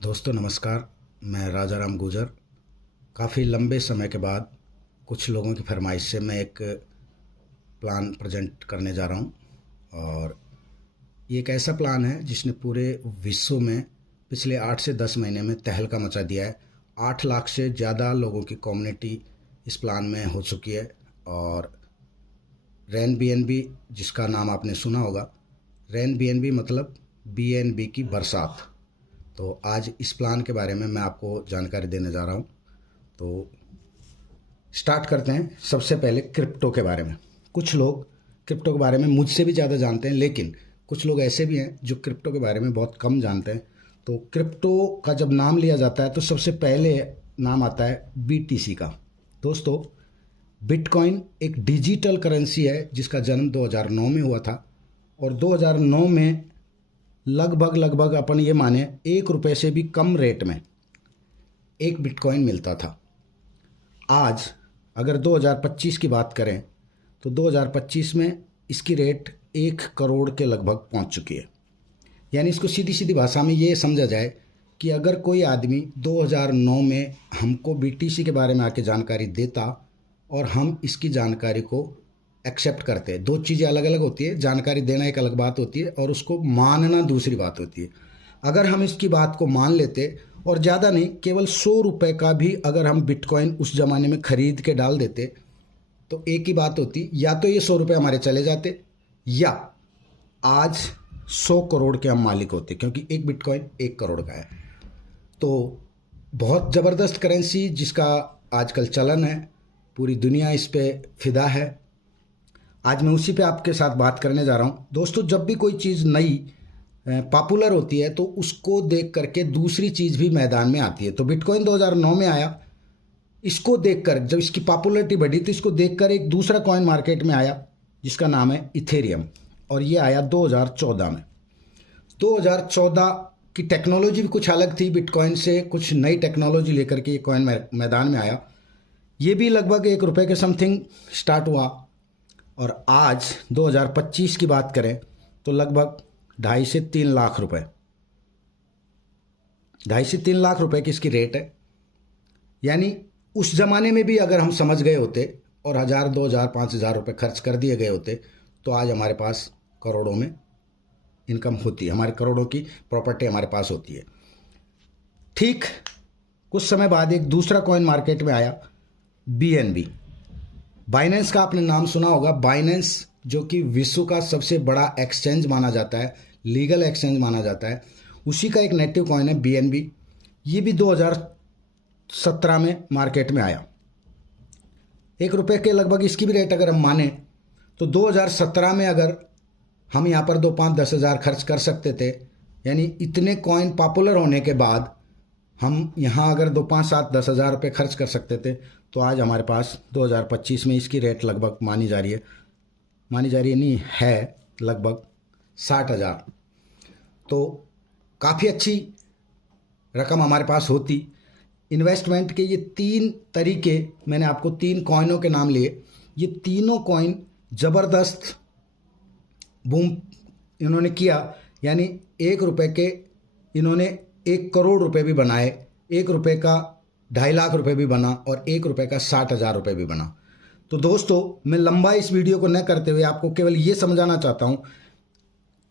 दोस्तों नमस्कार। मैं राजा राम गुजर। काफ़ी लंबे समय के बाद कुछ लोगों की फरमाइश से मैं एक प्लान प्रेजेंट करने जा रहा हूँ। और ये एक ऐसा प्लान है जिसने पूरे विश्व में पिछले 8 से 10 महीने में तहलका मचा दिया है। 8 लाख से ज़्यादा लोगों की कम्युनिटी इस प्लान में हो चुकी है। और रैन बी एन बी, जिसका नाम आपने सुना होगा, रैन बी एन बी मतलब BNB की बरसात। तो आज इस प्लान के बारे में मैं आपको जानकारी देने जा रहा हूँ। तो स्टार्ट करते हैं। सबसे पहले क्रिप्टो के बारे में। कुछ लोग क्रिप्टो के बारे में मुझसे भी ज़्यादा जानते हैं, लेकिन कुछ लोग ऐसे भी हैं जो क्रिप्टो के बारे में बहुत कम जानते हैं। तो क्रिप्टो का जब नाम लिया जाता है तो सबसे पहले नाम आता है BTC का। दोस्तों, बिटकॉइन एक डिजिटल करेंसी है जिसका जन्म 2009 में हुआ था। और 2009 में लगभग अपन ये माने 1 रुपये से भी कम रेट में एक बिटकॉइन मिलता था। आज अगर 2025 की बात करें तो 2025 में इसकी रेट 1 करोड़ के लगभग पहुंच चुकी है। यानी इसको सीधी सीधी भाषा में ये समझा जाए कि अगर कोई आदमी 2009 में हमको BTC के बारे में आके जानकारी देता और हम इसकी जानकारी को एक्सेप्ट करते हैं, दो चीज़ें अलग अलग होती है। जानकारी देना एक अलग बात होती है और उसको मानना दूसरी बात होती है। अगर हम इसकी बात को मान लेते और ज़्यादा नहीं, केवल 100 रुपये का भी अगर हम बिटकॉइन उस ज़माने में ख़रीद के डाल देते तो एक ही बात होती, या तो ये 100 रुपये हमारे चले जाते या आज 100 करोड़ के हम मालिक होते, क्योंकि एक बिटकॉइन 1 करोड़ का है। तो बहुत ज़बरदस्त करेंसी जिसका आजकल चलन है, पूरी दुनिया इस पर फिदा है। आज मैं उसी पे आपके साथ बात करने जा रहा हूँ। दोस्तों, जब भी कोई चीज़ नई पॉपुलर होती है तो उसको देख करके दूसरी चीज़ भी मैदान में आती है। तो बिटकॉइन 2009 में आया, इसको देखकर जब इसकी पॉपुलैरिटी बढ़ी तो इसको देखकर एक दूसरा कॉइन मार्केट में आया जिसका नाम है इथेरियम, और ये आया 2014 में। 2014 की टेक्नोलॉजी भी कुछ अलग थी, बिटकॉइन से कुछ नई टेक्नोलॉजी लेकर के ये कॉइन मैदान में आया। ये भी लगभग 1 रुपये के समथिंग स्टार्ट हुआ और आज 2025 की बात करें तो लगभग 2.5 से 3 लाख रुपए, 2.5 से 3 लाख रुपए की इसकी रेट है। यानी उस ज़माने में भी अगर हम समझ गए होते और 1,000, 2,000, 5,000 रुपये खर्च कर दिए गए होते तो आज हमारे पास करोड़ों में इनकम होती है, हमारे करोड़ों की प्रॉपर्टी हमारे पास होती है। ठीक कुछ समय बाद एक दूसरा कॉइन मार्केट में आया, BNB। बाइनेंस का आपने नाम सुना होगा। बाइनेंस जो कि विश्व का सबसे बड़ा एक्सचेंज माना जाता है, लीगल एक्सचेंज माना जाता है, उसी का एक नेटिव कॉइन है BNB। ये भी 2017 में मार्केट में आया। 1 रुपये के लगभग इसकी भी रेट अगर हम माने तो 2017 में अगर हम यहाँ पर 2, 5, 10 हज़ार खर्च कर सकते थे, यानी इतने कॉइन पॉपुलर होने के बाद हम यहाँ अगर 2, 5, 7, 10 हज़ार रुपये खर्च कर सकते थे तो आज हमारे पास 2025 में इसकी रेट लगभग मानी जा रही नहीं है लगभग 60,000। तो काफ़ी अच्छी रकम हमारे पास होती। इन्वेस्टमेंट के ये 3 तरीके, मैंने आपको 3 कॉइनों के नाम लिए। ये तीनों कॉइन ज़बरदस्त बूम इन्होंने किया। यानी 1 रुपये के इन्होंने 1 करोड़ रुपए भी बनाए, 1 रुपये का 2.5 लाख रुपए भी बना और 1 रुपये का 60,000 रुपये भी बना। तो दोस्तों, मैं लंबा इस वीडियो को न करते हुए आपको केवल ये समझाना चाहता हूँ।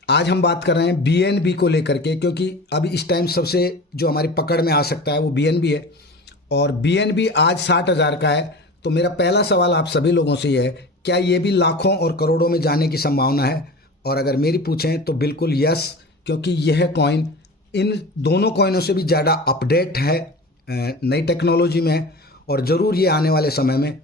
आज हम बात कर रहे हैं BNB को लेकर के, क्योंकि अभी इस टाइम सबसे जो हमारी पकड़ में आ सकता है वो BNB है। और BNB आज 60,000 का है। तो मेरा पहला सवाल आप सभी लोगों से ये है, क्या ये भी लाखों और करोड़ों में जाने की संभावना है? और अगर मेरी पूछें तो बिल्कुल यस, क्योंकि यह कॉइन इन दोनों कॉइनों से भी ज़्यादा अपडेट है, नई टेक्नोलॉजी में है, और ज़रूर ये आने वाले समय में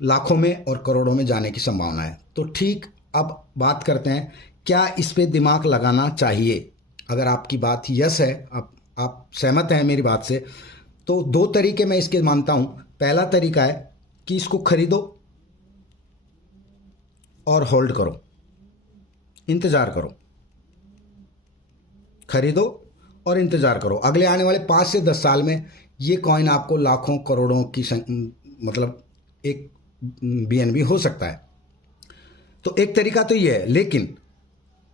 लाखों में और करोड़ों में जाने की संभावना है। तो ठीक, अब बात करते हैं, क्या इस पे दिमाग लगाना चाहिए? अगर आपकी बात यस है, आप सहमत हैं मेरी बात से, तो 2 तरीके मैं इसके मानता हूँ। पहला तरीका है कि इसको खरीदो और होल्ड करो, इंतज़ार करो। खरीदो और इंतज़ार करो, अगले आने वाले 5 से 10 साल में ये कॉइन आपको लाखों करोड़ों की मतलब एक BNB हो सकता है। तो एक तरीका तो ये है। लेकिन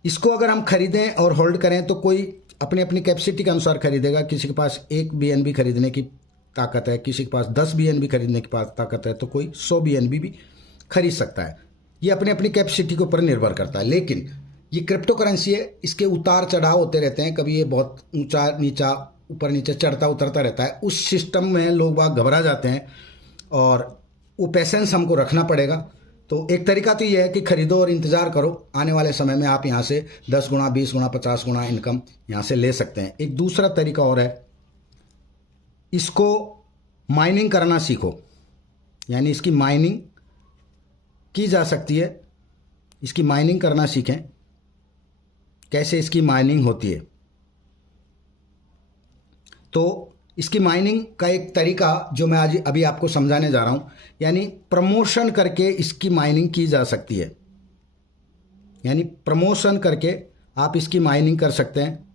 इसको अगर हम खरीदें और होल्ड करें तो कोई अपनी अपनी कैपेसिटी के अनुसार खरीदेगा। किसी के पास 1 BNB खरीदने की ताकत है, किसी के पास 10 BNB खरीदने की ताकत है, तो कोई 100 BNB भी खरीद सकता है। ये अपनी अपनी कैपेसिटी के ऊपर निर्भर करता है। लेकिन ये क्रिप्टो करेंसी है, इसके उतार चढ़ाव होते रहते हैं। कभी ये बहुत ऊंचा नीचा ऊपर नीचे चढ़ता उतरता रहता है। उस सिस्टम में लोग बाग घबरा जाते हैं और वो पेशेंस हमको रखना पड़ेगा। तो एक तरीका तो ये है कि खरीदो और इंतज़ार करो, आने वाले समय में आप यहाँ से 10 गुना 20 गुना 50 गुना इनकम यहाँ से ले सकते हैं। एक दूसरा तरीका और है, इसको माइनिंग करना सीखो, यानी इसकी माइनिंग की जा सकती है। इसकी माइनिंग करना सीखें। कैसे इसकी माइनिंग होती है, तो इसकी माइनिंग का एक तरीका जो मैं आज अभी आपको समझाने जा रहा हूं, यानी प्रमोशन करके इसकी माइनिंग की जा सकती है। यानी प्रमोशन करके आप इसकी माइनिंग कर सकते हैं।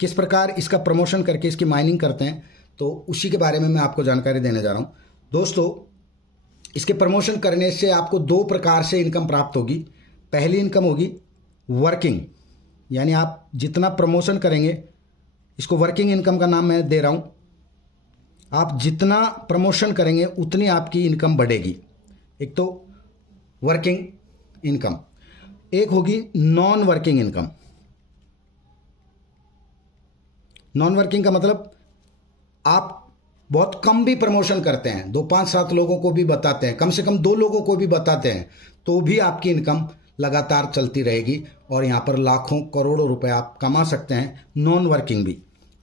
किस प्रकार इसका प्रमोशन करके इसकी माइनिंग करते हैं, तो उसी के बारे में मैं आपको जानकारी देने जा रहा हूं। दोस्तों, इसके प्रमोशन करने से आपको 2 प्रकार से इनकम प्राप्त होगी। पहली इनकम होगी वर्किंग, यानी आप जितना प्रमोशन करेंगे, इसको वर्किंग इनकम का नाम मैं दे रहा हूं। आप जितना प्रमोशन करेंगे उतनी आपकी इनकम बढ़ेगी। एक तो वर्किंग इनकम, एक होगी non working income. Non working का मतलब आप बहुत कम भी प्रमोशन करते हैं, 2 5 7 लोगों को भी बताते हैं, कम से कम 2 लोगों को भी बताते हैं, तो भी आपकी इनकम लगातार चलती रहेगी और यहाँ पर लाखों करोड़ों रुपए आप कमा सकते हैं। नॉन वर्किंग भी,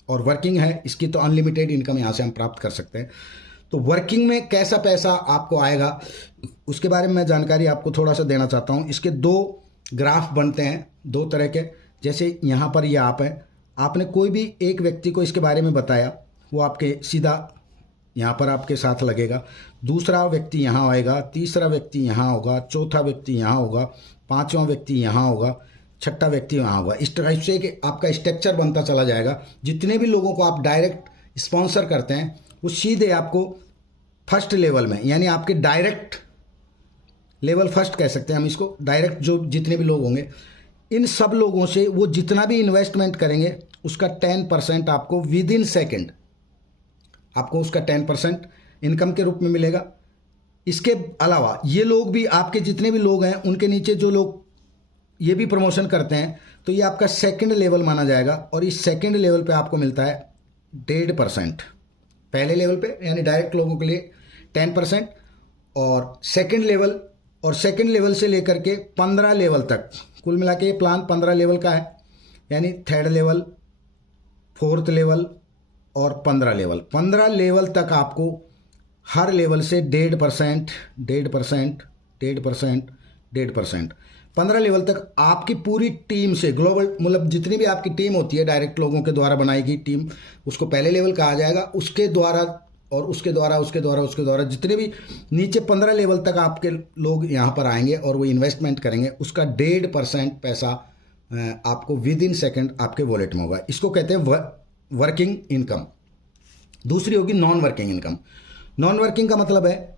और वर्किंग है इसकी तो अनलिमिटेड इनकम यहाँ से हम प्राप्त कर सकते हैं। तो वर्किंग में कैसा पैसा आपको आएगा उसके बारे में मैं जानकारी आपको थोड़ा सा देना चाहता हूँ। इसके 2 ग्राफ बनते हैं, 2 तरह के। जैसे यहाँ पर ये आप है, आपने कोई भी एक व्यक्ति को इसके बारे में बताया, वो आपके सीधा यहाँ पर आपके साथ लगेगा। दूसरा व्यक्ति यहाँ आएगा, तीसरा व्यक्ति यहाँ होगा, चौथा व्यक्ति यहाँ होगा, 5वां व्यक्ति यहाँ होगा, 6ठा व्यक्ति यहाँ होगा। इस टाइप से कि आपका स्ट्रक्चर बनता चला जाएगा। जितने भी लोगों को आप डायरेक्ट स्पॉन्सर करते हैं वो सीधे आपको फर्स्ट लेवल में, यानी आपके डायरेक्ट लेवल फर्स्ट कह सकते हैं हम इसको, डायरेक्ट जो जितने भी लोग होंगे, इन सब लोगों से वो जितना भी इन्वेस्टमेंट करेंगे उसका 10% आपको विद इन सेकेंड आपको उसका 10% इनकम के रूप में मिलेगा। इसके अलावा ये लोग भी, आपके जितने भी लोग हैं उनके नीचे जो लोग ये भी प्रमोशन करते हैं, तो ये आपका सेकंड लेवल माना जाएगा। और इस सेकंड लेवल पे आपको मिलता है 1.5%। पहले लेवल पे यानी डायरेक्ट लोगों के लिए 10%, और सेकंड लेवल से लेकर के 15 लेवल तक, कुल मिला के ये प्लान 15 लेवल का है। यानी 3rd लेवल, 4th लेवल और 15 लेवल। 15 लेवल तक आपको हर लेवल से 1.5%, 1.5%, 1.5%, 1.5%, 15 लेवल तक आपकी पूरी टीम से, ग्लोबल मतलब जितनी भी आपकी टीम होती है डायरेक्ट लोगों के द्वारा बनाई गई टीम, उसको पहले लेवल कहा जाएगा। उसके द्वारा और उसके द्वारा जितने भी नीचे 15 लेवल तक आपके लोग यहाँ पर आएंगे और वो इन्वेस्टमेंट करेंगे, उसका 1.5% पैसा आपको विद इन सेकेंड आपके वॉलेट में होगा। इसको कहते हैं वर्किंग इनकम। दूसरी होगी non working income. Non working का मतलब है,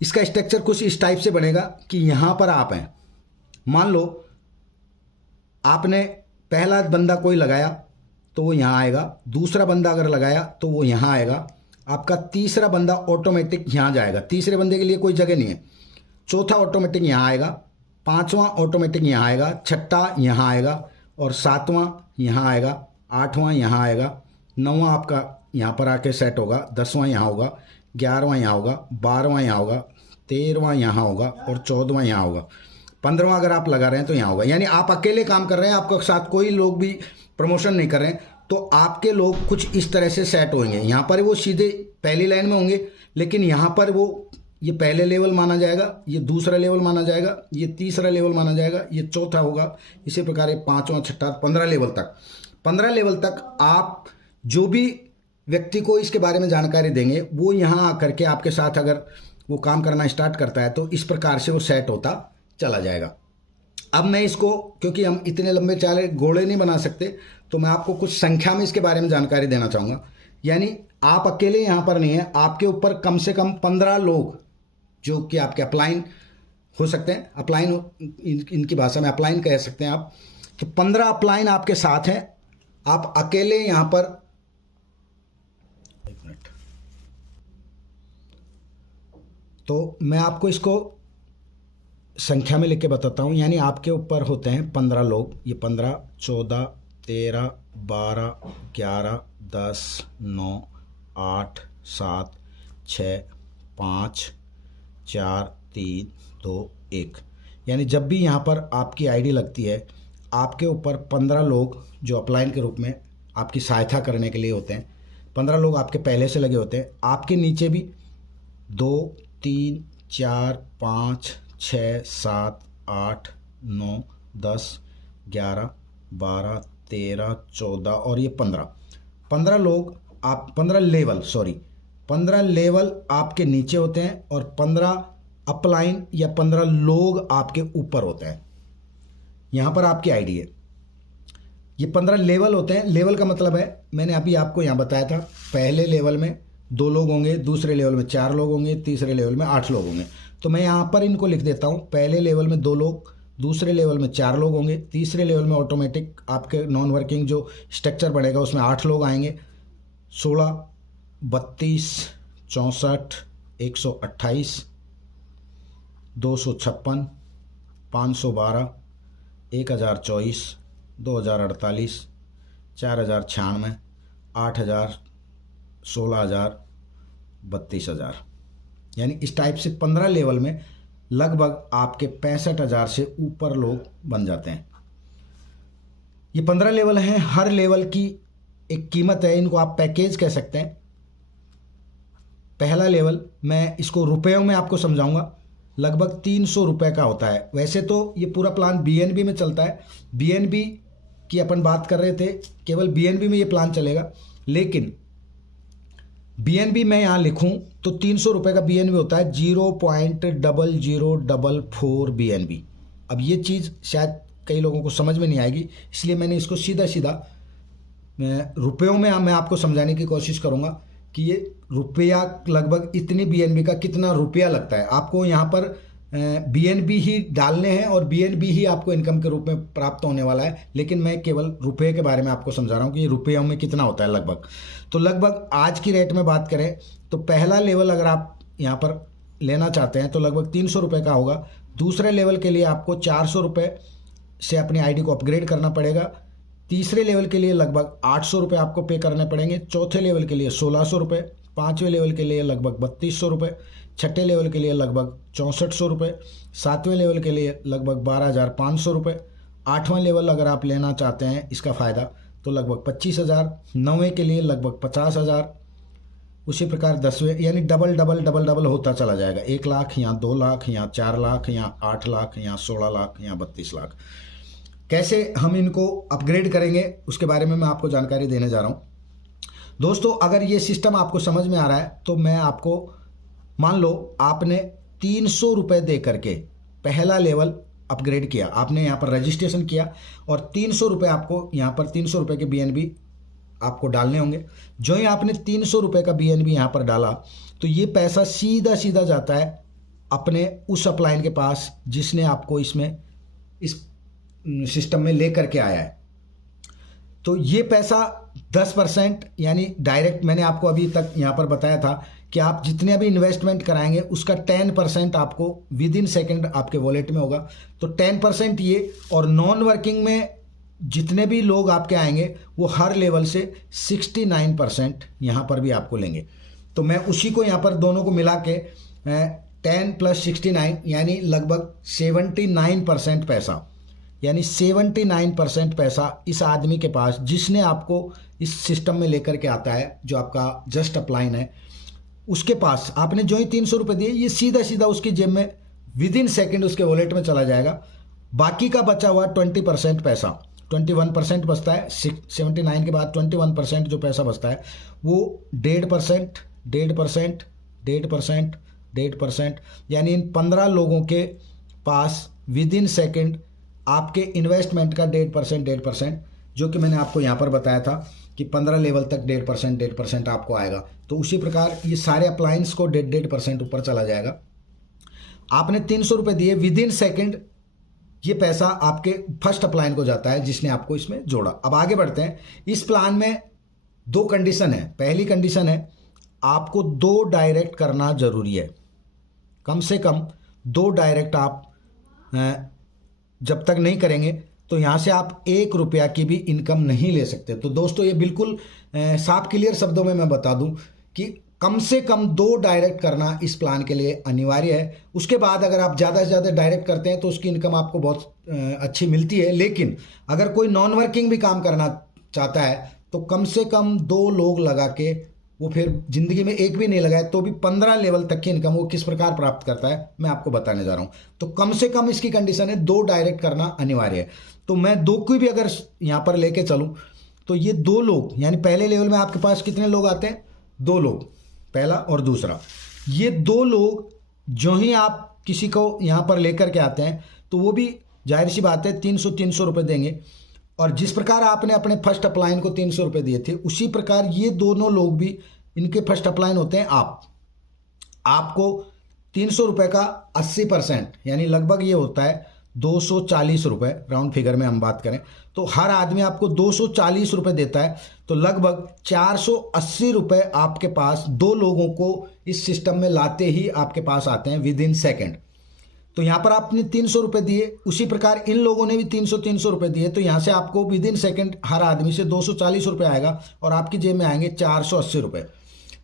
इसका स्ट्रक्चर कुछ इस टाइप से बनेगा कि यहाँ पर आप हैं, मान लो आपने पहला बंदा कोई लगाया तो वो यहाँ आएगा, दूसरा बंदा अगर लगाया तो वो यहाँ आएगा, आपका तीसरा बंदा ऑटोमेटिक यहाँ जाएगा, तीसरे बंदे के लिए कोई जगह नहीं है, चौथा ऑटोमेटिक यहाँ आएगा, 5वां ऑटोमेटिक यहाँ आएगा, 6ठा यहाँ आएगा और 7वां यहाँ आएगा, 8वां यहाँ आएगा, 9वां आपका यहाँ पर आके सेट होगा, 10वां यहाँ होगा, 11वां यहाँ होगा, 12वां यहाँ होगा, 13वां यहाँ होगा और 14वां यहाँ होगा, 15वां अगर आप लगा रहे हैं तो यहाँ होगा। यानी आप अकेले काम कर रहे हैं, आपके साथ कोई लोग भी प्रमोशन नहीं कर रहे हैं, तो आपके लोग कुछ इस तरह से सेट होंगे। यहाँ पर वो सीधे पहली लाइन में होंगे, लेकिन यहाँ पर वो ये पहले लेवल माना जाएगा, ये दूसरा लेवल माना जाएगा, ये तीसरा लेवल माना जाएगा, ये चौथा होगा, इसी प्रकार 5वां 6ठा 15 लेवल तक। 15 लेवल तक आप जो भी व्यक्ति को इसके बारे में जानकारी देंगे, वो यहाँ आकर के आपके साथ अगर वो काम करना स्टार्ट करता है तो इस प्रकार से वो सेट होता चला जाएगा। अब मैं इसको, क्योंकि हम इतने लंबे चाले घोड़े नहीं बना सकते, तो मैं आपको कुछ संख्या में इसके बारे में जानकारी देना चाहूँगा। यानी आप अकेले यहाँ पर नहीं हैं, आपके ऊपर कम से कम 15 लोग जो कि आपके अपलाइन हो सकते हैं। अपलाइन इनकी भाषा में अपलाइन कह सकते हैं आप, कि 15 अपलाइन आपके साथ हैं। आप अकेले यहाँ पर, एक मिनट, तो मैं आपको इसको संख्या में लिख के बताता हूँ। यानी आपके ऊपर होते हैं 15 लोग, ये 15, 14, 13, 12, 11, 10, 9, 8, 7, 6, 5, 4, 3, 2, 1। यानी जब भी यहाँ पर आपकी आईडी लगती है, आपके ऊपर 15 लोग जो अपलाइन के रूप में आपकी सहायता करने के लिए होते हैं, 15 लोग आपके पहले से लगे होते हैं। आपके नीचे भी 2, 3, 4, 5, 6, 7, 8, 9, 10, 11, 12, 13, 14 और ये 15 लोग आप 15 लेवल आपके नीचे होते हैं और 15 अपलाइन या 15 लोग आपके ऊपर होते हैं। यहाँ पर आपकी आईडी है, ये 15 लेवल होते हैं। लेवल का मतलब है, मैंने अभी आपको यहाँ बताया था, पहले लेवल में 2 लोग होंगे, दूसरे लेवल में 4 लोग होंगे, तीसरे लेवल में 8 लोग होंगे। तो मैं यहाँ पर इनको लिख देता हूँ। पहले लेवल में 2 लोग, दूसरे लेवल में 4 लोग होंगे, तीसरे लेवल में ऑटोमेटिक आपके नॉन वर्किंग जो स्ट्रक्चर बनेगा उसमें 8 लोग आएंगे। 16, 32, 64, 128, 256, 512, 1024, 2048, 4096, 8000, 16000, 32000। यानी इस टाइप से 15 लेवल में लगभग आपके 65,000 से ऊपर लोग बन जाते हैं। ये 15 लेवल हैं, हर लेवल की एक कीमत है, इनको आप पैकेज कह सकते हैं। पहला लेवल मैं इसको रुपयों में आपको समझाऊंगा, लगभग 300 रुपये का होता है। वैसे तो ये पूरा प्लान BNB में चलता है, BNB की अपन बात कर रहे थे, केवल BNB में ये प्लान चलेगा। लेकिन BNB मैं यहाँ लिखूँ तो 300 रुपये का BNB होता है, 0.0044 BNB। अब ये चीज़ शायद कई लोगों को समझ में नहीं आएगी, इसलिए मैंने इसको सीधा सीधा रुपयों में मैं आपको समझाने की कोशिश करूँगा कि ये रुपया लगभग इतनी BNB का कितना रुपया लगता है। आपको यहाँ पर BNB ही डालने हैं और BNB ही आपको इनकम के रूप में प्राप्त होने वाला है। लेकिन मैं केवल रुपये के बारे में आपको समझा रहा हूँ कि ये रुपयों में कितना होता है लगभग। तो लगभग आज की रेट में बात करें तो पहला लेवल अगर आप यहाँ पर लेना चाहते हैं तो लगभग 300 रुपये का होगा। दूसरे लेवल के लिए आपको 400 रुपये से अपनी आईडी को अपग्रेड करना पड़ेगा। तीसरे लेवल के लिए लगभग 800 रुपये आपको पे करने पड़ेंगे। चौथे लेवल के लिए 1600 रुपये, पाँचवें लेवल के लिए लगभग 3200 रुपये, छठे लेवल के लिए लगभग 6400 रुपये, सातवें लेवल के लिए लगभग 12,500 रुपये, आठवां लेवल अगर आप लेना चाहते हैं इसका फ़ायदा तो लगभग 25,000, नौवें के लिए लगभग 50,000, उसी प्रकार 10वें, यानी डबल डबल डबल डबल होता चला जाएगा। 1 लाख, यहाँ 2 लाख, यहाँ 4 लाख, यहाँ 8 लाख, यहाँ 16 लाख, यहाँ 32 लाख। कैसे हम इनको अपग्रेड करेंगे उसके बारे में मैं आपको जानकारी देने जा रहा हूँ। दोस्तों, अगर ये सिस्टम आपको समझ में आ रहा है तो मैं आपको, मान लो आपने 300 रुपये दे करके पहला लेवल अपग्रेड किया, आपने यहाँ पर रजिस्ट्रेशन किया और 300 रुपये आपको यहाँ पर 300 रुपये के BNB आपको डालने होंगे। जो ही आपने 300 रुपये का BNB यहाँ पर डाला तो ये पैसा सीधा सीधा जाता है अपने उस अपलाइन के पास जिसने आपको इसमें इस सिस्टम में ले करके आया है। तो ये पैसा 10% यानी डायरेक्ट, मैंने आपको अभी तक यहाँ पर बताया था कि आप जितने भी इन्वेस्टमेंट कराएंगे उसका 10% आपको विद इन सेकेंड आपके वॉलेट में होगा। तो 10% ये, और नॉन वर्किंग में जितने भी लोग आपके आएंगे वो हर लेवल से 69% यहाँ पर भी आपको लेंगे। तो मैं उसी को यहाँ पर दोनों को मिला के 10 + 69 यानी लगभग 79% पैसा, यानी 79% पैसा इस आदमी के पास जिसने आपको इस सिस्टम में लेकर के आता है, जो आपका जस्ट अपलाइन है, उसके पास आपने जो ही 300 रुपये दिए ये सीधा सीधा उसकी जेब में विद इन सेकेंड उसके वॉलेट में चला जाएगा। बाकी का बचा हुआ 20% पैसा, 21% बचता है। 79 के बाद 21% जो पैसा बचता है वो 1.5%, 1.5%, 1.5%, 1.5%, यानी इन 15 लोगों के पास विद इन सेकेंड आपके इन्वेस्टमेंट का 1.5% जो कि मैंने आपको यहाँ पर बताया था कि 15 लेवल तक 1.5% आपको आएगा। तो उसी प्रकार ये सारे अप्लायंस को 1.5% ऊपर चला जाएगा। आपने 300 रुपये दिए, विद इन सेकेंड ये पैसा आपके फर्स्ट अपलाइन को जाता है जिसने आपको इसमें जोड़ा। अब आगे बढ़ते हैं। इस प्लान में 2 कंडीशन है। पहली कंडीशन है आपको 2 डायरेक्ट करना जरूरी है, कम से कम 2 डायरेक्ट आप जब तक नहीं करेंगे तो यहाँ से आप 1 रुपया की भी इनकम नहीं ले सकते। तो दोस्तों ये बिल्कुल साफ क्लियर शब्दों में मैं बता दूं कि कम से कम 2 डायरेक्ट करना इस प्लान के लिए अनिवार्य है। उसके बाद अगर आप ज़्यादा से ज़्यादा डायरेक्ट करते हैं तो उसकी इनकम आपको बहुत अच्छी मिलती है। लेकिन अगर कोई नॉन वर्किंग भी काम करना चाहता है तो कम से कम 2 लोग लगा के, वो फिर ज़िंदगी में एक भी नहीं लगाए तो भी 15 लेवल तक की इनकम वो किस प्रकार प्राप्त करता है मैं आपको बताने जा रहा हूँ। तो कम से कम इसकी कंडीशन है 2 डायरेक्ट करना अनिवार्य है। तो मैं 2 की भी अगर यहाँ पर लेके चलूँ तो ये 2 लोग, यानी पहले लेवल में आपके पास कितने लोग आते हैं? 2 लोग, पहला और दूसरा। ये 2 लोग जो ही आप किसी को यहाँ पर लेकर के आते हैं तो वो भी जाहिर सी बात है 300 रुपये देंगे। और जिस प्रकार आपने अपने फर्स्ट अपलाइन को 300 रुपये दिए थे उसी प्रकार ये दोनों लोग भी, इनके फर्स्ट अपलाइन होते हैं आपको 300 रुपये का 80% यानी लगभग ये होता है 240 रुपये, राउंड फिगर में हम बात करें तो हर आदमी आपको 240 रुपये देता है। तो लगभग 480 रुपये आपके पास 2 लोगों को इस सिस्टम में लाते ही आपके पास आते हैं विद इन सेकेंड। तो यहाँ पर आपने 300 रुपये दिए, उसी प्रकार इन लोगों ने भी 300 रुपये दिए, तो यहाँ से आपको विद इन सेकेंड हर आदमी से 240 रुपये आएगा और आपकी जेब में आएंगे 480 रुपये।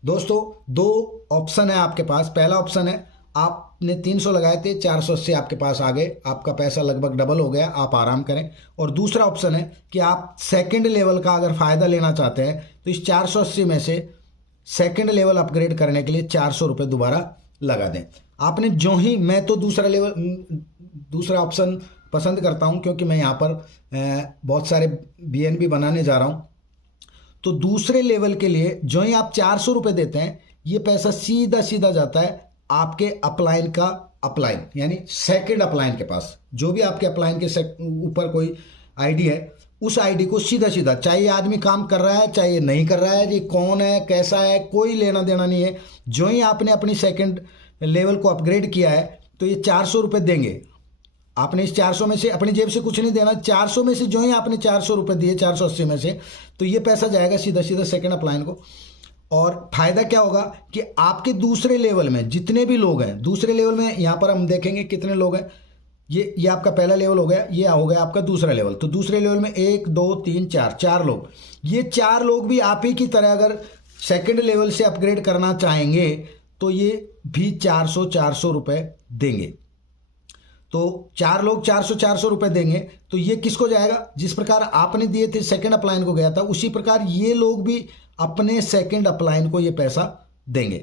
दोस्तों 2 ऑप्शन है आपके पास। पहला ऑप्शन है आपने 300 लगाए थे, 480 आपके पास आ गए, आपका पैसा लगभग डबल हो गया, आप आराम करें। और दूसरा ऑप्शन है कि आप सेकंड लेवल का अगर फ़ायदा लेना चाहते हैं तो इस 480 में से सेकंड लेवल अपग्रेड करने के लिए 400 रुपये दोबारा लगा दें। आपने जो ही, मैं तो दूसरा ऑप्शन पसंद करता हूं क्योंकि मैं यहाँ पर बहुत सारे BNB बनाने जा रहा हूं। तो दूसरे लेवल के लिए जो ही आप 400 रुपये देते हैं ये पैसा सीधा जाता है आपके अपलाइन का अपलाइन यानी सेकंड अपलाइन के पास। जो भी आपके अपलाइन के ऊपर कोई आईडी है उस आईडी को सीधा, चाहे ये आदमी काम कर रहा है चाहे ये नहीं कर रहा है, ये कौन है कैसा है कोई लेना देना नहीं है। जो ही आपने अपनी सेकंड लेवल को अपग्रेड किया है तो ये 400 रुपये देंगे। आपने इस 400 में से अपनी जेब से कुछ नहीं देना, 400 में से जो ही आपने 400 रुपये दिए 480 में से, तो ये पैसा जाएगा सीधा सेकंड अपलाइन को। और फायदा क्या होगा कि आपके दूसरे लेवल में जितने भी लोग हैं, दूसरे लेवल में यहाँ पर हम देखेंगे कितने लोग हैं। ये आपका पहला लेवल हो गया, ये हो गया आपका दूसरा लेवल। तो दूसरे लेवल में 1 2 3 4 लोग, ये 4 लोग भी आप ही की तरह अगर सेकंड लेवल से अपग्रेड करना चाहेंगे तो ये भी 400 रुपये देंगे। तो 4 लोग 400 रुपये देंगे तो ये किसको जाएगा? जिस प्रकार आपने दिए थे सेकंड अपलाइन को गया था उसी प्रकार ये लोग भी अपने सेकंड अपलाइन को ये पैसा देंगे।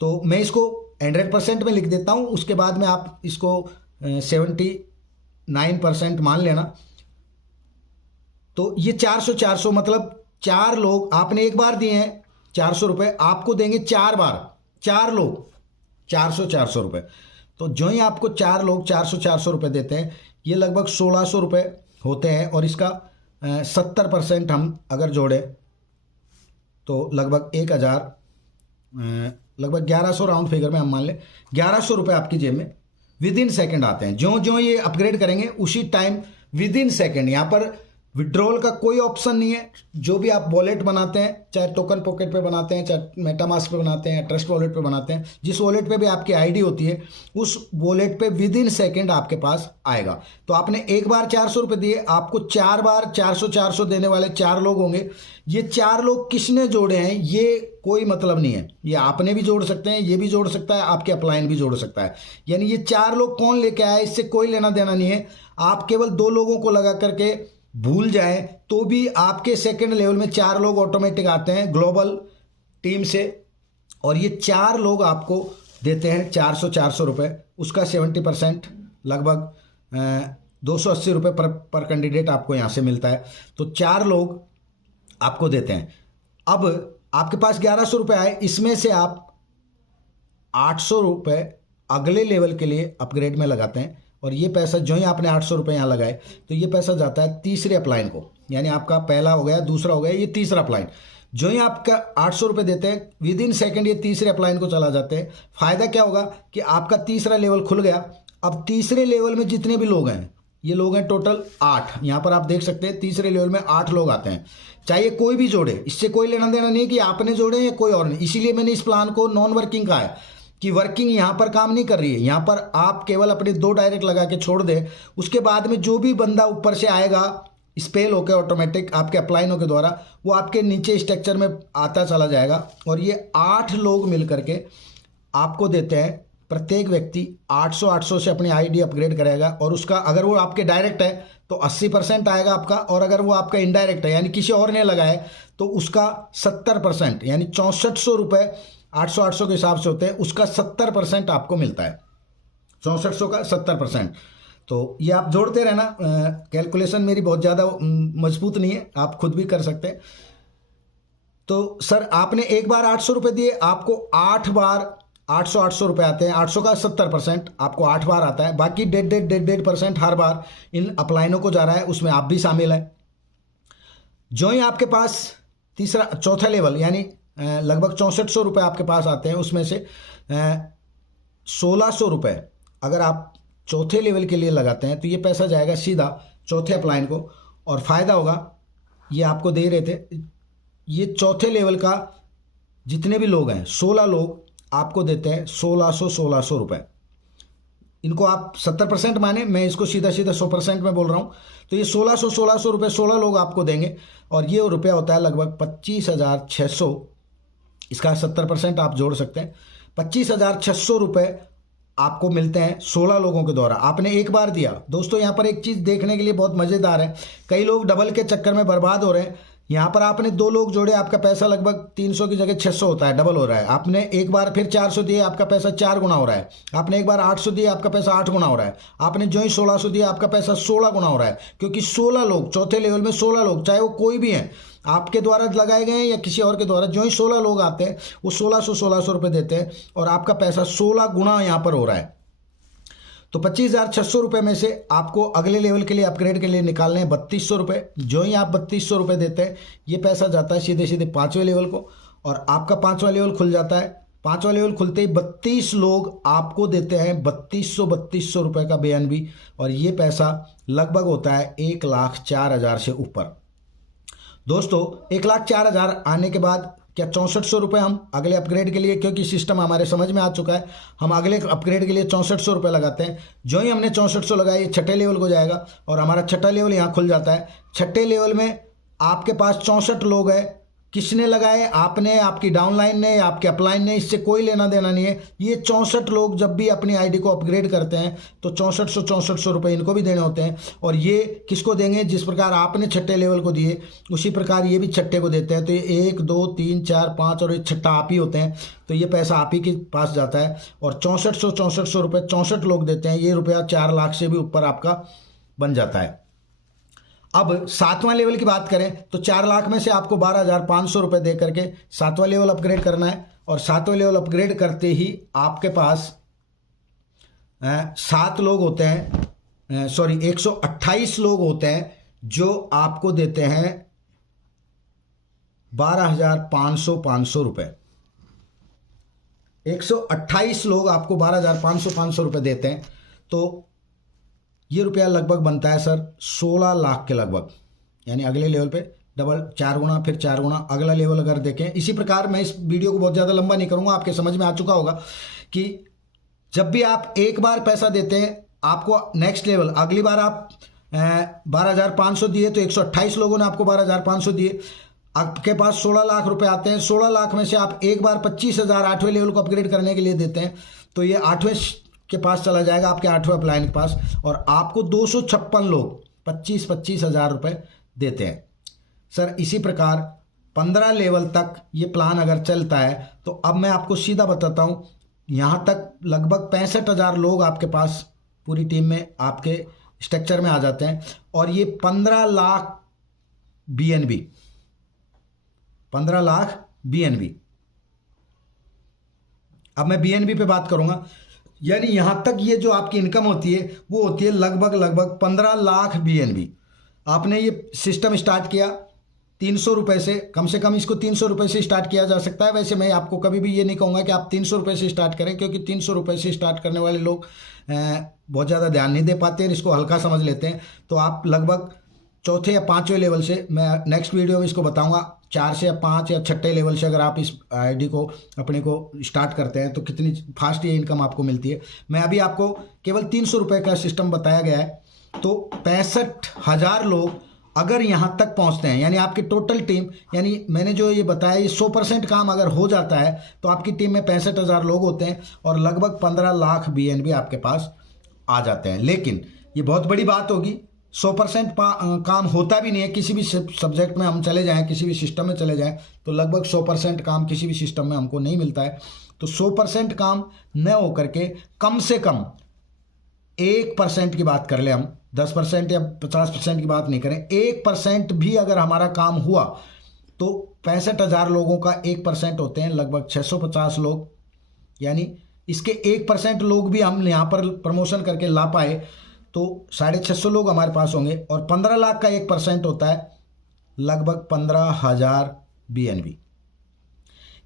तो मैं इसको 100% में लिख देता हूं, उसके बाद में आप इसको 79% मान लेना। तो ये 400 मतलब 4 लोग आपने एक बार दिए हैं 400 रुपये, आपको देंगे 4 बार, 4 लोग 400 रुपये। तो जो ही आपको 4 लोग 400 रुपये देते हैं ये लगभग 1600 रुपये होते हैं। और इसका 70% हम अगर जोड़े तो लगभग 1000, लगभग 1100 राउंड फिगर में हम मान लें 1100 रुपये आपकी जेब में विद इन सेकेंड आते हैं। जो ये अपग्रेड करेंगे उसी टाइम विद इन सेकेंड। यहाँ पर विड्रॉल का कोई ऑप्शन नहीं है। जो भी आप वॉलेट बनाते हैं, चाहे टोकन पॉकेट पे बनाते हैं, चाहे मेटामास्क पे बनाते हैं, ट्रस्ट वॉलेट पे बनाते हैं, जिस वॉलेट पे भी आपकी आईडी होती है उस वॉलेट पे विद इन सेकेंड आपके पास आएगा। तो आपने एक बार 400 रुपये दिए, आपको 4 बार 400 देने वाले 4 लोग होंगे। ये 4 लोग किसने जोड़े हैं ये कोई मतलब नहीं है, ये आपने भी जोड़ सकते हैं, ये भी जोड़ सकता है, आपके अपलाइन भी जोड़ सकता है। यानी ये 4 लोग कौन लेके आया इससे कोई लेना देना नहीं है। आप केवल 2 लोगों को लगा करके भूल जाए तो भी आपके सेकंड लेवल में 4 लोग ऑटोमेटिक आते हैं ग्लोबल टीम से। और ये 4 लोग आपको देते हैं 400 रुपये, उसका 70% लगभग 280 रुपये पर कैंडिडेट आपको यहाँ से मिलता है। तो 4 लोग आपको देते हैं। अब आपके पास 1100 रुपये आए, इसमें से आप 800 रुपये अगले लेवल के लिए अपग्रेड में लगाते हैं। और ये पैसा जो ही आपने 800 रुपये यहाँ लगाए तो ये पैसा जाता है तीसरे अपलाइन को। यानी आपका पहला हो गया, दूसरा हो गया, ये तीसरा अपलाइन। जो ही आपका 800 रुपये देते हैं, विद इन सेकेंड ये तीसरे अपलाइन को चला जाते हैं। फ़ायदा क्या होगा कि आपका तीसरा लेवल खुल गया। अब तीसरे लेवल में जितने भी लोग हैं, ये लोग हैं टोटल 8, यहाँ पर आप देख सकते हैं तीसरे लेवल में 8 लोग आते हैं। चाहे कोई भी जोड़े, इससे कोई लेना देना नहीं है कि आपने जोड़े या कोई और नहीं। इसीलिए मैंने इस प्लान को नॉन वर्किंग कहा है कि वर्किंग यहाँ पर काम नहीं कर रही है। यहाँ पर आप केवल अपने 2 डायरेक्ट लगा के छोड़ दें, उसके बाद में जो भी बंदा ऊपर से आएगा स्पेल होकर ऑटोमेटिक आपके अपलाइनों के द्वारा, वो आपके नीचे स्ट्रक्चर में आता चला जाएगा। और ये 8 लोग मिल करके आपको देते हैं, प्रत्येक व्यक्ति 800 से अपनी आईडी अपग्रेड करेगा। और उसका अगर वो आपके डायरेक्ट है तो 80% आएगा आपका, और अगर वो आपका इनडायरेक्ट है यानी किसी और ने लगाए तो उसका 70% यानी 6400 रुपये 800 के हिसाब से होते हैं, उसका 70% आपको मिलता है। 6400 का 70%। तो ये आप जोड़ते रहना। कैलकुलेशन मेरी बहुत ज़्यादा मजबूत नहीं है, आप खुद भी कर सकते हैं। तो सर आपने एक बार 800 रुपये दिए, आपको 8 बार 800 रुपये आते हैं। 800 का 70% आपको 8 बार आता है। बाकी 1.5% हर बार इन अपलाइनों को जा रहा है, उसमें आप भी शामिल हैं। जो ही आपके पास चौथा लेवल यानी लगभग 6400 रुपये आपके पास आते हैं, उसमें से 1600 रुपये अगर आप चौथे लेवल के लिए लगाते हैं तो ये पैसा जाएगा सीधा चौथे अपलाइन को। और फ़ायदा होगा, ये आपको दे रहे थे, ये चौथे लेवल का जितने भी लोग हैं 16 लोग आपको देते हैं 1600 रुपये। इनको आप 70% माने, मैं इसको सीधा 100% में बोल रहा हूँ। तो ये 1600 रुपये 16 लोग आपको देंगे, और ये रुपया होता है लगभग 25,600। इसका 70% आप जोड़ सकते हैं। 25,600 रुपये आपको मिलते हैं 16 लोगों के द्वारा। आपने एक बार दिया। दोस्तों यहाँ पर एक चीज़ देखने के लिए बहुत मज़ेदार है, कई लोग डबल के चक्कर में बर्बाद हो रहे हैं। यहाँ पर आपने 2 लोग जोड़े, आपका पैसा लगभग 300 की जगह 600 होता है, डबल हो रहा है। आपने एक बार फिर 400 दिए, आपका पैसा 4 गुना हो रहा है। आपने एक बार 800 दिए, आपका पैसा 8 गुना हो रहा है। आपने जो ही 1600 दिया, आपका पैसा 16 गुना हो रहा है। क्योंकि 16 लोग, चौथे लेवल में 16 लोग, चाहे वो कोई भी हैं, आपके द्वारा लगाए गए हैं या किसी और के द्वारा, जो ही 16 लोग आते हैं वो 1600 रुपये देते हैं, और आपका पैसा 16 गुना यहाँ पर हो रहा है। तो 25,600 रुपये में से आपको अगले लेवल के लिए अपग्रेड के लिए निकालने हैं 3200 रुपये। जो ही आप 3200 रुपये देते हैं, ये पैसा जाता है सीधे सीधे 5वें लेवल को, और आपका 5वां लेवल खुल जाता है। 5वां लेवल खुलते ही 32 लोग आपको देते हैं 3200 रुपये का BNB, और ये पैसा लगभग होता है 1,04,000 से ऊपर। दोस्तों 1,04,000 आने के बाद क्या 6400 रुपये हम अगले अपग्रेड के लिए, क्योंकि सिस्टम हमारे समझ में आ चुका है, हम अगले अपग्रेड के लिए 6400 रुपये लगाते हैं। जो ही हमने 6400 लगाए, ये छठे लेवल को जाएगा, और हमारा छठा लेवल यहाँ खुल जाता है। छठे लेवल में आपके पास 64 लोग हैं। किसने लगाए? आपने, आपकी डाउनलाइन ने, आपके अपलाइन ने, इससे कोई लेना देना नहीं है। ये 64 लोग जब भी अपनी आईडी को अपग्रेड करते हैं तो 6400 रुपये इनको भी देने होते हैं। और ये किसको देंगे? जिस प्रकार आपने छठे लेवल को दिए, उसी प्रकार ये भी छठे को देते हैं। तो ये 1 2 3 4 5 और ये छठा आप ही होते हैं, तो ये पैसा आप ही के पास जाता है। और 6400 रुपये 64 लोग देते हैं। ये रुपया 4 लाख से भी ऊपर आपका बन जाता है। अब 7वां लेवल की बात करें तो 4 लाख में से आपको 12,500 रुपये दे करके 7वां लेवल अपग्रेड करना है। और 7वां लेवल अपग्रेड करते ही आपके पास 7 लोग होते हैं, 128 लोग होते हैं, जो आपको देते हैं 12,500 रुपये। 128 लोग आपको 12,500 रुपये देते हैं। तो ये रुपया लगभग बनता है सर 16 लाख के लगभग, यानी अगले लेवल पे डबल 4 गुना, फिर 4 गुना अगला लेवल अगर देखें। इसी प्रकार मैं इस वीडियो को बहुत ज़्यादा लंबा नहीं करूँगा, आपके समझ में आ चुका होगा कि जब भी आप एक बार पैसा देते हैं, आपको नेक्स्ट लेवल, अगली बार आप 12,500 दिए तो 128 लोगों ने आपको 12,500 दिए, आपके पास 16 लाख रुपए आते हैं। 16 लाख में से आप एक बार 25,000 8वें लेवल को अपग्रेड करने के लिए देते हैं, तो ये 8वें के पास चला जाएगा, आपके 8वें अपलाइन के पास, और आपको 256 लोग 25,000 रुपये देते हैं। सर इसी प्रकार 15 लेवल तक ये प्लान अगर चलता है, तो अब मैं आपको सीधा बताता हूँ, यहाँ तक लगभग 65,000 लोग आपके पास पूरी टीम में आपके स्ट्रक्चर में आ जाते हैं, और ये 15 लाख BNB, 15 लाख BNB। अब मैं BNB पे बात करूंगा, यानी यहां तक ये जो आपकी इनकम होती है वो होती है लगभग 15 लाख BNB। आपने ये सिस्टम स्टार्ट किया, 300 रुपये से कम इसको 300 रुपये से स्टार्ट किया जा सकता है। वैसे मैं आपको कभी भी ये नहीं कहूँगा कि आप 300 रुपये से स्टार्ट करें, क्योंकि 300 रुपये से स्टार्ट करने वाले लोग बहुत ज़्यादा ध्यान नहीं दे पाते हैं, इसको हल्का समझ लेते हैं। तो आप लगभग चौथे या पाँचवें लेवल से, मैं नेक्स्ट वीडियो में इसको बताऊंगा, 4 से या 5 या छठे लेवल से अगर आप इस आईडी को अपने को स्टार्ट करते हैं तो कितनी फास्ट ये इनकम आपको मिलती है। मैं अभी आपको केवल 300 रुपये का सिस्टम बताया गया है। तो 65,000 लोग अगर यहाँ तक पहुँचते हैं, यानी आपकी टोटल टीम, यानी मैंने जो ये बताया ये 100% काम अगर हो जाता है तो आपकी टीम में 65,000 लोग होते हैं और लगभग 15 लाख BNB आपके पास आ जाते हैं। लेकिन ये बहुत बड़ी बात होगी, 100% काम होता भी नहीं है। किसी भी सब्जेक्ट में हम चले जाएं, किसी भी सिस्टम में चले जाएं, तो लगभग 100% काम किसी भी सिस्टम में हमको नहीं मिलता है। तो 100% काम न हो करके कम से कम 1% की बात कर ले हम, 10% या 50% की बात नहीं करें, 1% भी अगर हमारा काम हुआ तो 65,000 लोगों का 1% होते हैं लगभग 650 लोग। यानी इसके 1% लोग भी हम यहाँ पर प्रमोशन करके ला पाए तो 650 लोग हमारे पास होंगे, और 15 लाख का 1% होता है लगभग 15,000 BNB।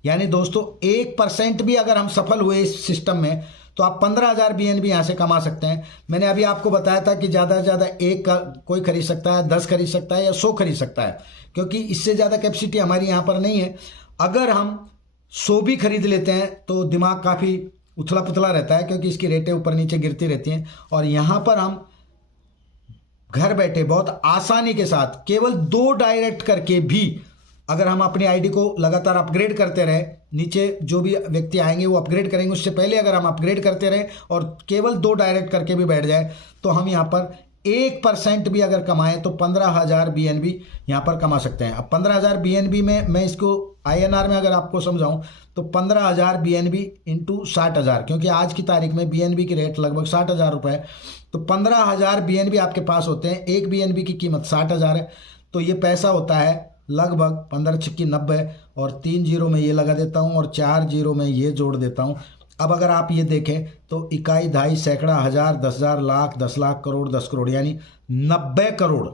यानी दोस्तों 1% भी अगर हम सफल हुए इस सिस्टम में तो आप 15,000 BNB यहाँ से कमा सकते हैं। मैंने अभी आपको बताया था कि ज़्यादा से ज़्यादा एक का कोई खरीद सकता है, 10 खरीद सकता है या 100 खरीद सकता है, क्योंकि इससे ज़्यादा कैपेसिटी हमारी यहाँ पर नहीं है। अगर हम 100 भी खरीद लेते हैं तो दिमाग काफ़ी उथला पुथला रहता है, क्योंकि इसकी रेटें ऊपर नीचे गिरती रहती हैं। और यहाँ पर हम घर बैठे बहुत आसानी के साथ केवल 2 डायरेक्ट करके भी अगर हम अपनी आईडी को लगातार अपग्रेड करते रहे, नीचे जो भी व्यक्ति आएंगे वो अपग्रेड करेंगे, उससे पहले अगर हम अपग्रेड करते रहे और केवल 2 डायरेक्ट करके भी बैठ जाए तो हम यहाँ पर 1% भी अगर कमाएं तो 15,000 BNB यहाँ पर कमा सकते हैं। अब 15,000 BNB में मैं इसको INR में अगर आपको समझाऊं तो 15,000 BNB इंटू 60,000, क्योंकि आज की तारीख में BNB की रेट लगभग 60,000 रुपये है। तो 15,000 BNB आपके पास होते हैं, एक BNB की कीमत 60,000 है। तो ये पैसा होता है लगभग 15 छिक्की 90, और 3 जीरो में ये लगा देता हूँ और 4 जीरो में ये जोड़ देता हूँ। अब अगर आप ये देखें तो इकाई, दहाई, सैकड़ा, हजार, 10,000, लाख, 10 लाख, करोड़, 10 करोड़, यानी 90 करोड़।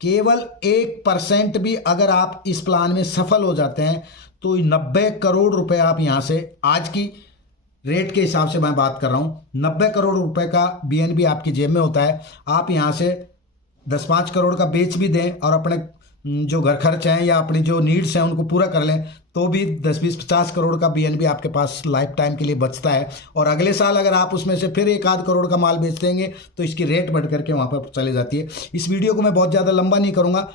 केवल 1% भी अगर आप इस प्लान में सफल हो जाते हैं तो 90 करोड़ रुपए आप यहाँ से, आज की रेट के हिसाब से मैं बात कर रहा हूँ, 90 करोड़ रुपए का BNB आपकी जेब में होता है। आप यहाँ से 10-5 करोड़ का बेच भी दें और अपने जो घर खर्च हैं या अपनी जो नीड्स हैं उनको पूरा कर लें तो भी 10-20-50 करोड़ का BNB आपके पास लाइफ टाइम के लिए बचता है। और अगले साल अगर आप उसमें से फिर 1-8 करोड़ का माल बेच देंगे तो इसकी रेट बढ़ करके वहाँ पर चली जाती है। इस वीडियो को मैं बहुत ज़्यादा लंबा नहीं करूँगा,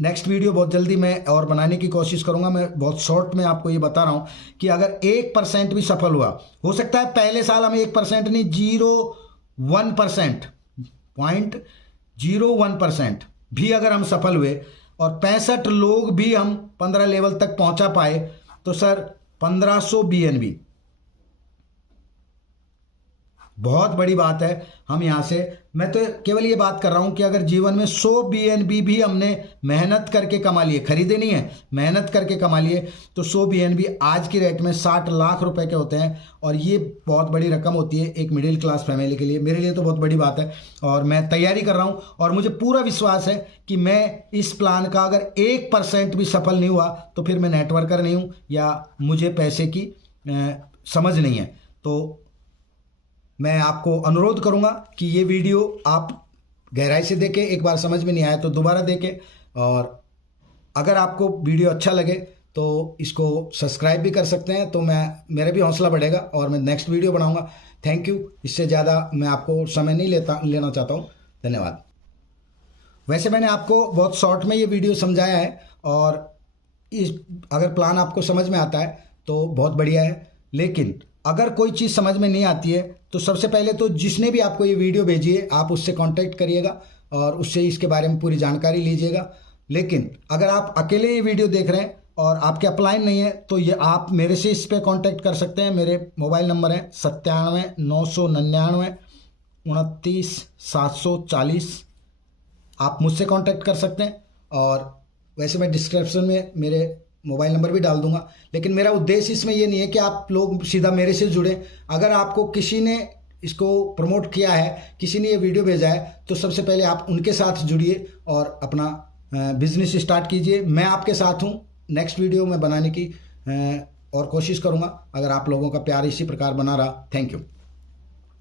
नेक्स्ट वीडियो बहुत जल्दी मैं और बनाने की कोशिश करूँगा। मैं बहुत शॉर्ट में आपको ये बता रहा हूँ कि अगर 1% भी सफल हुआ, हो सकता है पहले साल हम 1% नहीं 0.1%, 0.01% भी अगर हम सफल हुए और 65 लोग भी हम 15 लेवल तक पहुंचा पाए तो सर 1500 BNB बहुत बड़ी बात है। हम यहाँ से, मैं तो केवल ये बात कर रहा हूँ कि अगर जीवन में 100 BNB भी हमने मेहनत करके कमा लिए, खरीदे नहीं है, मेहनत करके कमा लिए, तो 100 BNB आज की रेट में 60 लाख रुपए के होते हैं। और ये बहुत बड़ी रकम होती है एक मिडिल क्लास फैमिली के लिए। मेरे लिए तो बहुत बड़ी बात है और मैं तैयारी कर रहा हूँ और मुझे पूरा विश्वास है कि मैं इस प्लान का अगर 1% भी सफल नहीं हुआ तो फिर मैं नेटवर्कर नहीं हूँ या मुझे पैसे की समझ नहीं है। तो मैं आपको अनुरोध करूंगा कि ये वीडियो आप गहराई से देखें, एक बार समझ में नहीं आया तो दोबारा देखें। और अगर आपको वीडियो अच्छा लगे तो इसको सब्सक्राइब भी कर सकते हैं, तो मेरा भी हौसला बढ़ेगा और मैं नेक्स्ट वीडियो बनाऊंगा। Thank you. इससे ज़्यादा मैं आपको समय नहीं लेना चाहता हूँ। धन्यवाद। वैसे मैंने आपको बहुत शॉर्ट में ये वीडियो समझाया है और अगर प्लान आपको समझ में आता है तो बहुत बढ़िया है, लेकिन अगर कोई चीज़ समझ में नहीं आती है तो सबसे पहले तो जिसने भी आपको ये वीडियो भेजी है आप उससे कांटेक्ट करिएगा और उससे इसके बारे में पूरी जानकारी लीजिएगा। लेकिन अगर आप अकेले ये वीडियो देख रहे हैं और आपके अपलाइन नहीं है तो ये आप मेरे से इस पर कांटेक्ट कर सकते हैं। मेरे मोबाइल नंबर है 97 999 29 740। आप मुझसे कांटेक्ट कर सकते हैं और वैसे मैं डिस्क्रिप्शन में मेरे मोबाइल नंबर भी डाल दूंगा। लेकिन मेरा उद्देश्य इसमें ये नहीं है कि आप लोग सीधा मेरे से जुड़े। अगर आपको किसी ने इसको प्रमोट किया है, किसी ने ये वीडियो भेजा है, तो सबसे पहले आप उनके साथ जुड़िए और अपना बिजनेस स्टार्ट कीजिए। मैं आपके साथ हूँ, नेक्स्ट वीडियो में बनाने की और कोशिश करूँगा, अगर आप लोगों का प्यार इसी प्रकार बना रहा। Thank you.